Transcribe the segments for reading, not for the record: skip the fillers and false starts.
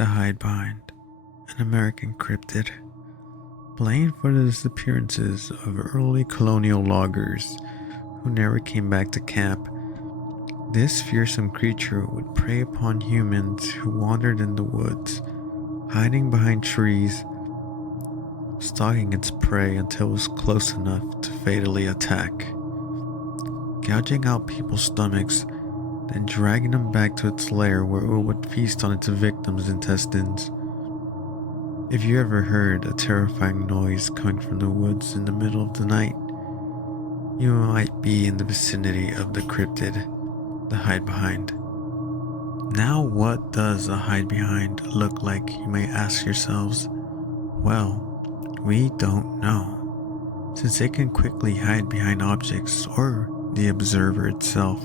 The Hidebehind, an American cryptid, blamed for the disappearances of early colonial loggers who never came back to camp. This fearsome creature would prey upon humans who wandered in the woods, hiding behind trees, stalking its prey until it was close enough to fatally attack, gouging out people's stomachs, then dragging them back to its lair where it would feast on its victims' intestines. If you ever heard a terrifying noise coming from the woods in the middle of the night, you might be in the vicinity of the cryptid, the Hidebehind. Now, what does a Hidebehind look like, you may ask yourselves? Well, we don't know, since it can quickly hide behind objects or the observer itself.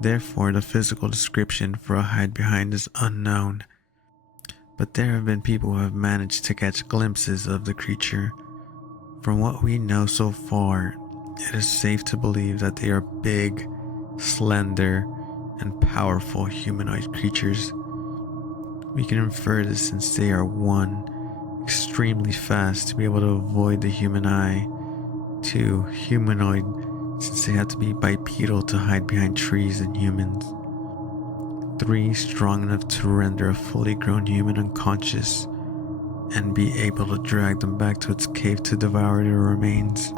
Therefore, the physical description for a Hidebehind is unknown. But there have been people who have managed to catch glimpses of the creature. From what we know so far, it is safe to believe that they are big, slender, and powerful humanoid creatures. We can infer this since they are 1, extremely fast to be able to avoid the human eye, 2, humanoid since they have to be bipedal to hide behind trees and humans, 3, strong enough to render a fully grown human unconscious and be able to drag them back to its cave to devour their remains.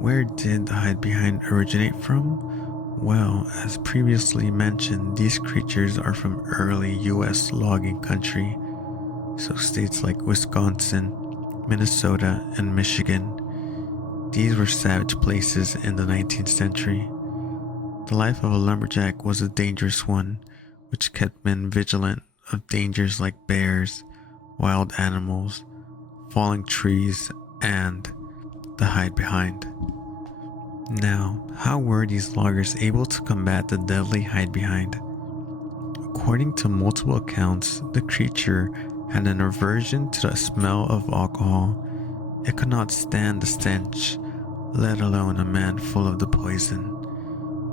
Where did the Hidebehind originate from? Well, as previously mentioned, these creatures are from early US logging country, so states like Wisconsin, Minnesota, and Michigan. These were savage places in the 19th century. The life of a lumberjack was a dangerous one, which kept men vigilant of dangers like bears, wild animals, falling trees, and the Hidebehind. Now, how were these loggers able to combat the deadly Hidebehind? According to multiple accounts, the creature had an aversion to the smell of alcohol. It could not stand the stench, let alone a man full of the poison,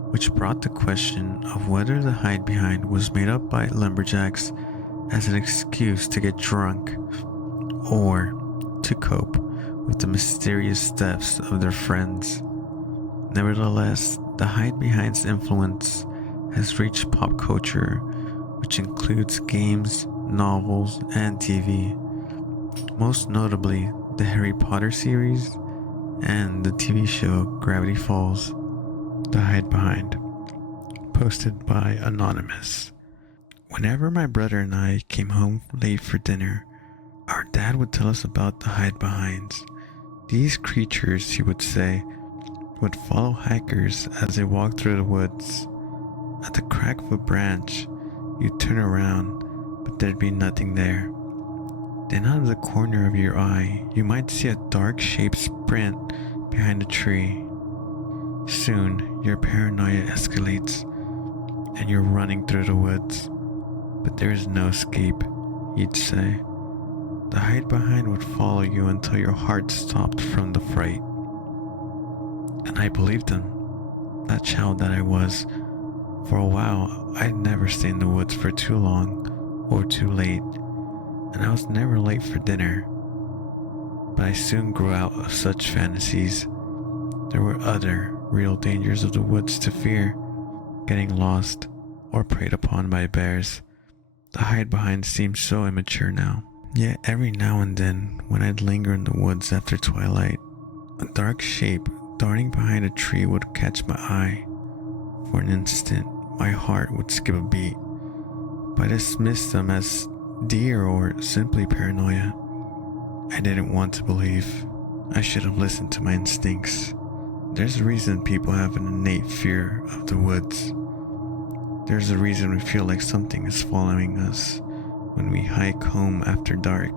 which brought the question of whether the Hidebehind was made up by lumberjacks as an excuse to get drunk or to cope with the mysterious deaths of their friends. Nevertheless, the Hidebehind's influence has reached pop culture, which includes games, novels, and TV, most notably the Harry Potter series and the TV show Gravity Falls. The Hidebehind, posted by Anonymous. Whenever my brother and I came home late for dinner, our dad would tell us about the Hidebehinds. These creatures, he would say, would follow hikers as they walked through the woods. At the crack of a branch, you'd turn around, but there'd be nothing there. Then out of the corner of your eye, you might see a dark shape sprint behind a tree. Soon, your paranoia escalates, and you're running through the woods. But there is no escape, he'd say. The Hidebehind would follow you until your heart stopped from the fright. And I believed him, that child that I was. For a while, I'd never stay in the woods for too long or too late, and I was never late for dinner. But I soon grew out of such fantasies. There were other real dangers of the woods to fear, getting lost or preyed upon by bears. The Hidebehind seemed so immature now. Yet every now and then, when I'd linger in the woods after twilight, a dark shape darting behind a tree would catch my eye. For an instant, my heart would skip a beat, but I dismissed them as deer or simply paranoia. I didn't want to believe. I should have listened to my instincts. There's a reason people have an innate fear of the woods. There's a reason we feel like something is following us when we hike home after dark.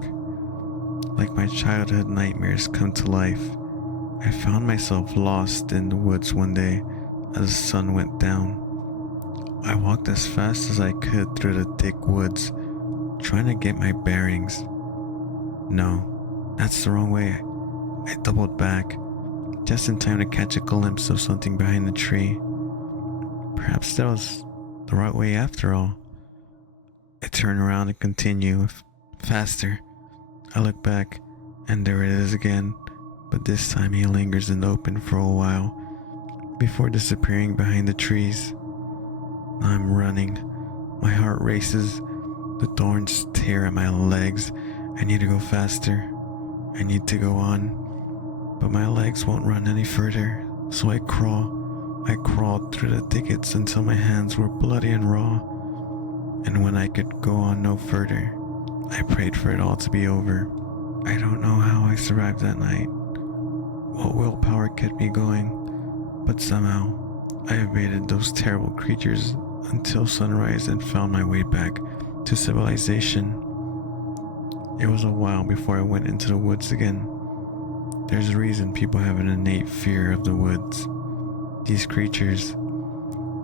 Like my childhood nightmares come to life, I found myself lost in the woods one day as the sun went down. I walked as fast as I could through the thick woods, trying to get my bearings. No, that's the wrong way. I doubled back, just in time to catch a glimpse of something behind the tree. Perhaps that was the right way after all. I turn around and continue faster. I look back, and there it is again, but this time he lingers in the open for a while before disappearing behind the trees. Now I'm running. My heart races. The thorns tear at my legs. I need to go faster. I need to go on. But my legs won't run any further, so I crawl. I crawled through the thickets until my hands were bloody and raw. And when I could go on no further, I prayed for it all to be over. I don't know how I survived that night, what willpower kept me going, but somehow I evaded those terrible creatures until sunrise and found my way back to civilization. It was a while before I went into the woods again. There's a reason people have an innate fear of the woods. These creatures,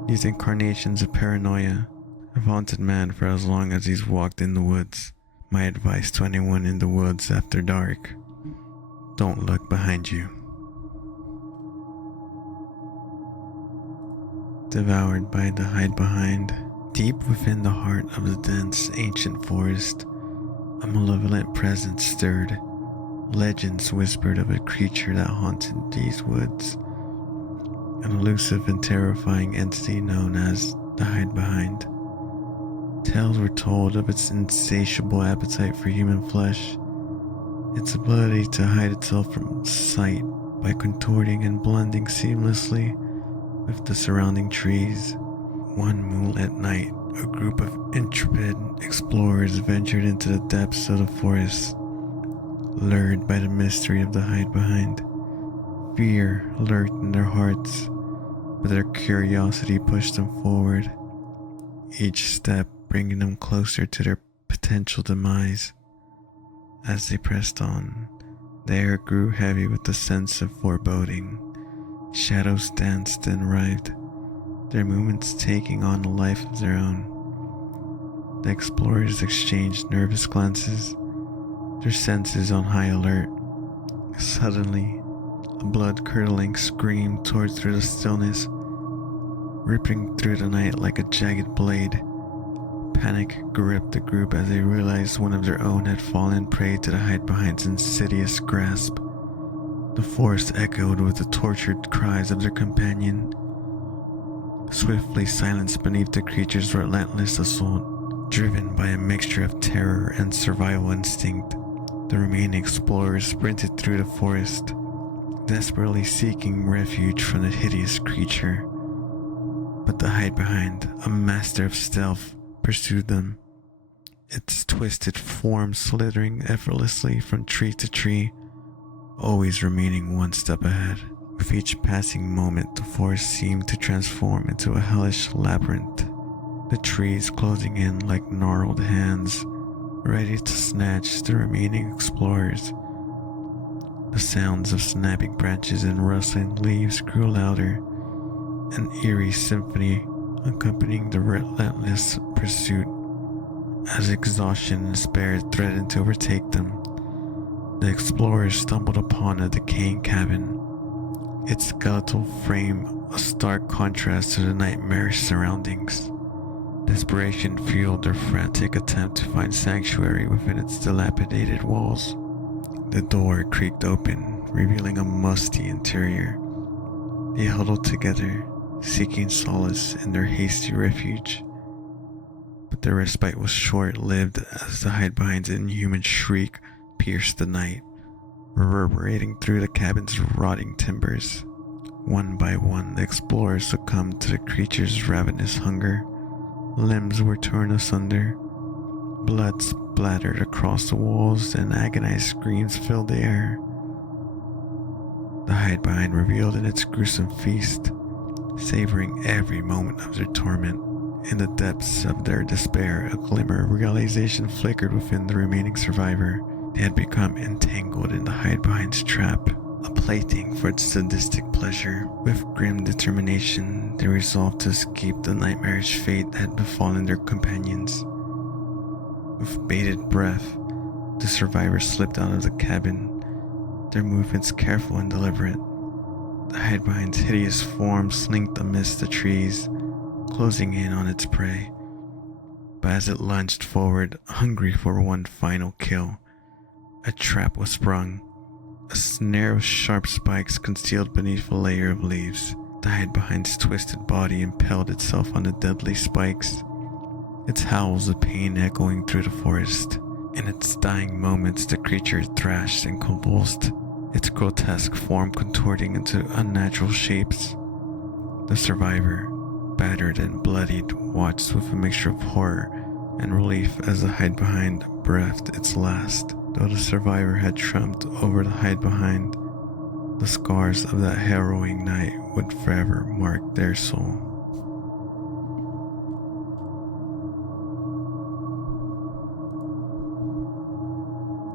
these incarnations of paranoia, have haunted man for as long as he's walked in the woods. My advice to anyone in the woods after dark: don't look behind you. Devoured by the Hidebehind. Deep within the heart of the dense ancient forest, a malevolent presence stirred. Legends whispered of a creature that haunted these woods, an elusive and terrifying entity known as the Hidebehind. Tales were told of its insatiable appetite for human flesh, its ability to hide itself from sight by contorting and blending seamlessly with the surrounding trees. One moonlit night, a group of intrepid explorers ventured into the depths of the forest, lured by the mystery of the Hidebehind. Fear lurked in their hearts, but their curiosity pushed them forward, each step bringing them closer to their potential demise. As they pressed on, the air grew heavy with the sense of foreboding. Shadows danced and writhed, their movements taking on a life of their own. The explorers exchanged nervous glances, their senses on high alert. Suddenly, a blood-curdling scream tore through the stillness, ripping through the night like a jagged blade. Panic gripped the group as they realized one of their own had fallen prey to the Hidebehind's insidious grasp. The forest echoed with the tortured cries of their companion, swiftly silenced beneath the creature's relentless assault. Driven by a mixture of terror and survival instinct, the remaining explorers sprinted through the forest, desperately seeking refuge from the hideous creature. But the Hidebehind, a master of stealth, pursued them, its twisted form slithering effortlessly from tree to tree, always remaining one step ahead. With each passing moment, the forest seemed to transform into a hellish labyrinth, the trees closing in like gnarled hands, ready to snatch the remaining explorers. The sounds of snapping branches and rustling leaves grew louder, an eerie symphony accompanying the relentless pursuit. As exhaustion and despair threatened to overtake them, the explorers stumbled upon a decaying cabin, its skeletal frame a stark contrast to the nightmarish surroundings. Desperation fueled their frantic attempt to find sanctuary within its dilapidated walls. The door creaked open, revealing a musty interior. They huddled together, seeking solace in their hasty refuge. But their respite was short-lived as the Hidebehind's inhuman shriek pierced the night, reverberating through the cabin's rotting timbers. One by one, the explorers succumbed to the creature's ravenous hunger. Limbs were torn asunder, blood splattered across the walls, and agonized screams filled the air. The Hidebehind revealed in its gruesome feast, savoring every moment of their torment. In the depths of their despair, a glimmer of realization flickered within the remaining survivor. They had become entangled in the Hidebehind's trap, a plaything for its sadistic pleasure. With grim determination, they resolved to escape the nightmarish fate that had befallen their companions. With bated breath, the survivors slipped out of the cabin, their movements careful and deliberate. The Hidebehind's hideous form slinked amidst the trees, closing in on its prey. But as it lunged forward, hungry for one final kill, a trap was sprung. A snare of sharp spikes concealed beneath a layer of leaves. The Hidebehind's twisted body impaled itself on the deadly spikes, its howls of pain echoing through the forest. In its dying moments, the creature thrashed and convulsed, its grotesque form contorting into unnatural shapes. The survivor, battered and bloodied, watched with a mixture of horror and relief as the Hidebehind breathed its last. Though the survivor had triumphed over the Hidebehind, the scars of that harrowing night would forever mark their soul.